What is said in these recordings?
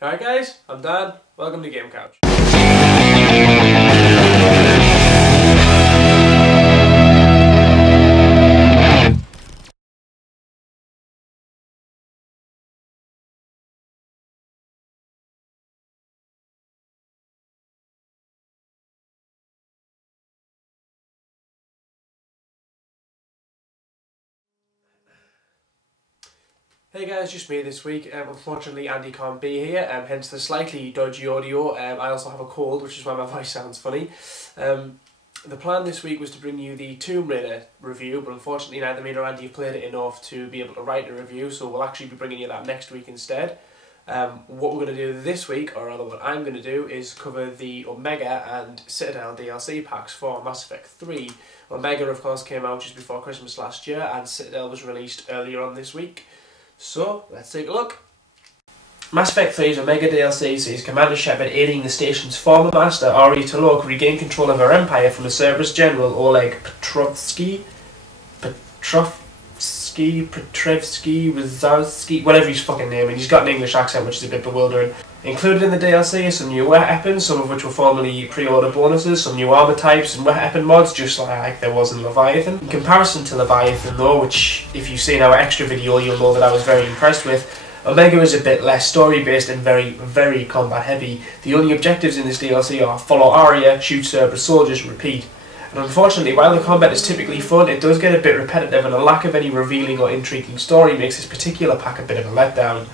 Alright guys, I'm Dan, welcome to Game Couch. Hey guys, just me this week. Unfortunately Andy can't be here, hence the slightly dodgy audio. I also have a cold, which is why my voice sounds funny. The plan this week was to bring you the Tomb Raider review, but unfortunately neither me nor Andy have played it enough to be able to write a review, so we'll actually be bringing you that next week instead. What we're going to do this week, or rather what I'm going to do, is cover the Omega and Citadel DLC packs for Mass Effect 3. Omega of course came out just before Christmas last year, and Citadel was released earlier on this week. So, let's take a look. Mass Effect 3's Omega DLC sees Commander Shepard aiding the station's former master, Ari Tolok, regain control of her empire from the Cerberus General Oleg Petrovsky, Wazowski, whatever his fucking name, and he's got an English accent which is a bit bewildering. Included in the DLC are some new weapons, some of which were formerly pre-order bonuses, some new armor types and weapon mods, just like there was in Leviathan. In comparison to Leviathan though, which if you've seen our extra video you'll know that I was very impressed with, Omega is a bit less story based and very combat heavy. The only objectives in this DLC are follow Aria, shoot Cerberus soldiers, repeat. And unfortunately, while the combat is typically fun, it does get a bit repetitive, and a lack of any revealing or intriguing story makes this particular pack a bit of a letdown.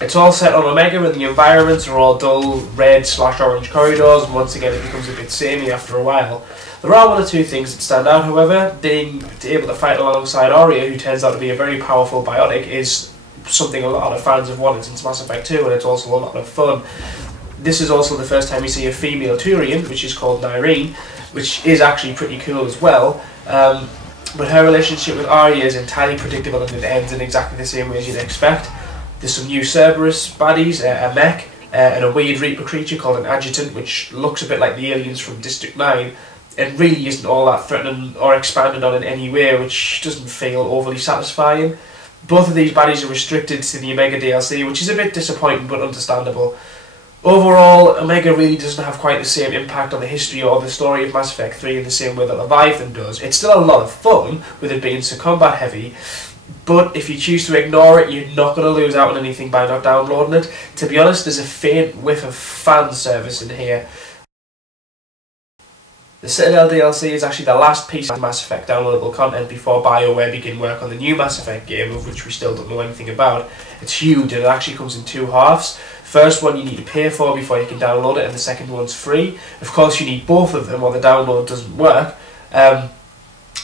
It's all set on Omega and the environments are all dull red/orange corridors, and once again it becomes a bit samey after a while. There are one or two things that stand out however. Being able to fight alongside Aria, who turns out to be a very powerful biotic, is something a lot of fans have wanted since Mass Effect 2, and it's also a lot of fun. This is also the first time you see a female Turian, which is called Nyreen, which is actually pretty cool as well. But her relationship with Aria is entirely predictable and it ends in exactly the same way as you'd expect. There's some new Cerberus baddies, a mech, and a weird Reaper creature called an adjutant, which looks a bit like the aliens from District 9. It really isn't all that threatening or expanded on in any way, which doesn't feel overly satisfying. Both of these baddies are restricted to the Omega DLC, which is a bit disappointing but understandable. Overall, Omega really doesn't have quite the same impact on the history or the story of Mass Effect 3 in the same way that Leviathan does. It's still a lot of fun, with it being so combat heavy, but if you choose to ignore it, you're not going to lose out on anything by not downloading it. To be honest, there's a faint whiff of fan service in here. The Citadel DLC is actually the last piece of Mass Effect downloadable content before BioWare begin work on the new Mass Effect game, of which we still don't know anything about. It's huge and it actually comes in two halves. First one you need to pay for before you can download it, and the second one's free. Of course you need both of them or the download doesn't work.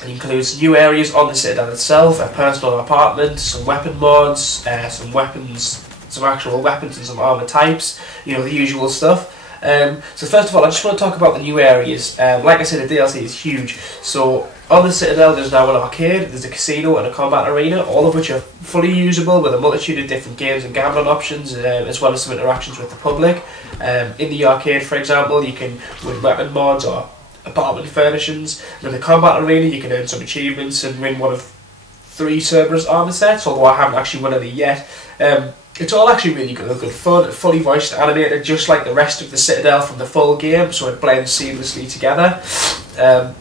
It includes new areas on the Citadel itself, a personal apartment, some weapon mods, some actual weapons and some armor types, you know, the usual stuff. So first of all, I just want to talk about the new areas. Like I said, the DLC is huge. So on the Citadel there's now an arcade, there's a casino and a combat arena, all of which are fully usable with a multitude of different games and gambling options, as well as some interactions with the public. In the arcade, for example, you can win weapon mods or apartment furnishings. In the combat arena you can earn some achievements and win one of 3 Cerberus armor sets, although I haven't actually won any yet. It's all actually really good fun, fully voiced animated, just like the rest of the Citadel from the full game, so it blends seamlessly together.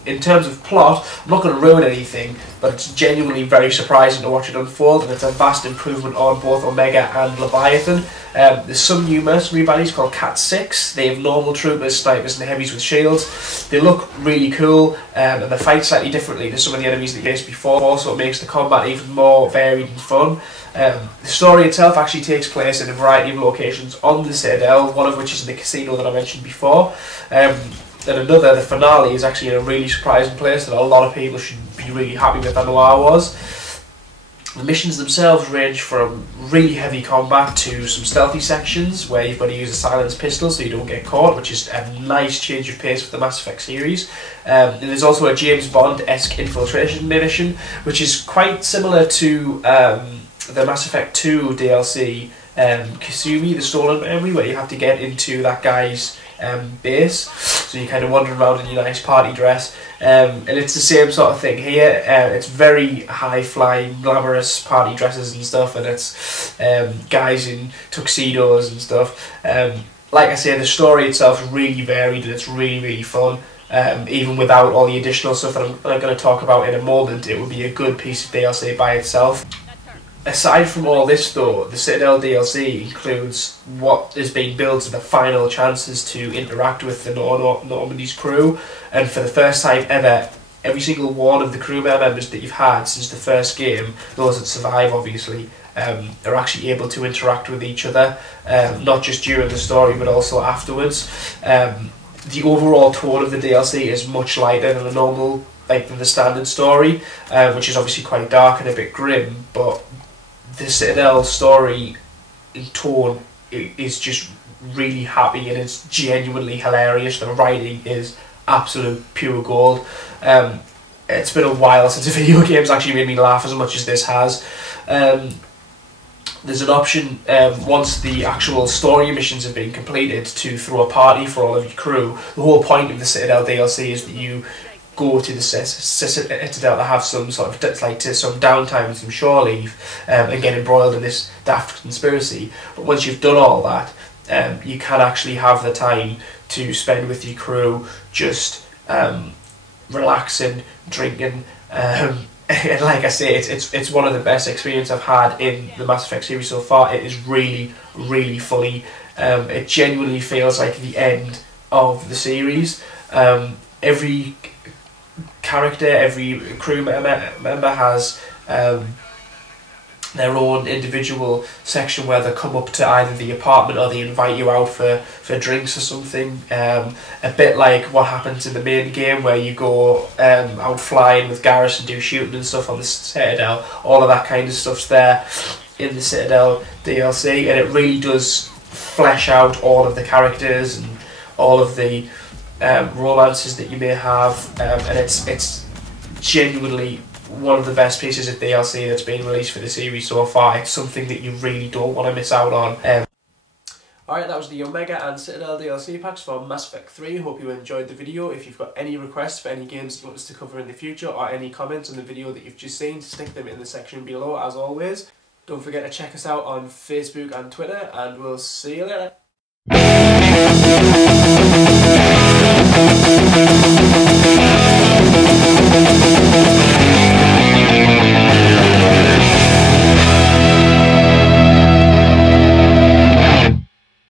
In terms of plot, I'm not going to ruin anything, but it's genuinely very surprising to watch it unfold, and it's a vast improvement on both Omega and Leviathan. There's some new mercenary baddies called Cat 6. They have normal troopers, snipers and heavies with shields. They look really cool, and they fight slightly differently to some of the enemies that you faced before, so it makes the combat even more varied and fun. The story itself actually takes place in a variety of locations on the Citadel, one of which is in the casino that I mentioned before. And another, the finale, is actually in a really surprising place that a lot of people should be really happy with. I know I was. The missions themselves range from really heavy combat to some stealthy sections where you've got to use a silenced pistol so you don't get caught, which is a nice change of pace for the Mass Effect series. And there's also a James Bond-esque infiltration mission, which is quite similar to the Mass Effect 2 DLC, Kasumi, the Stolen Memory, where you have to get into that guy's base. so you're kind of wandering around in your nice party dress, and it's the same sort of thing here. It's very high-flying, glamorous party dresses and stuff, and it's guys in tuxedos and stuff. Like I say, the story itself is really varied and it's really, really fun. Even without all the additional stuff that I'm going to talk about in a moment, it would be a good piece of DLC by itself. Aside from all this though, the Citadel DLC includes what is being billed as the final chances to interact with the Normandy's crew, and for the first time ever, every single one of the crew members that you've had since the first game, those that survive obviously, are actually able to interact with each other, not just during the story but also afterwards. The overall tone of the DLC is much lighter than than the standard story, which is obviously quite dark and a bit grim, but the Citadel story in tone is just really happy and it's genuinely hilarious. The writing is absolute pure gold. It's been a while since a video game's actually made me laugh as much as this has. There's an option, once the actual story missions have been completed, to throw a party for all of your crew. The whole point of the Citadel DLC is that you go to the Citadel to have some sort of some downtime and some shore leave, and get embroiled in this daft conspiracy. But once you've done all that, you can actually have the time to spend with your crew, just relaxing, drinking, and like I say, it's one of the best experiences I've had in the Mass Effect series so far. It is really, really funny. It genuinely feels like the end of the series. Every character, every crew member has their own individual section where they come up to either the apartment or they invite you out for drinks or something. A bit like what happens in the main game where you go out flying with Garrus and do shooting and stuff on the Citadel. All of that kind of stuff's there in the Citadel DLC, and it really does flesh out all of the characters and all of the romances that you may have, and it's genuinely one of the best pieces of DLC that's been released for the series so far. It's something that you really don't want to miss out on. Alright, that was the Omega and Citadel DLC packs for Mass Effect 3. Hope you enjoyed the video. If you've got any requests for any games you want us to cover in the future, or any comments on the video that you've just seen, stick them in the section below as always. Don't forget to check us out on Facebook and Twitter, and we'll see you later.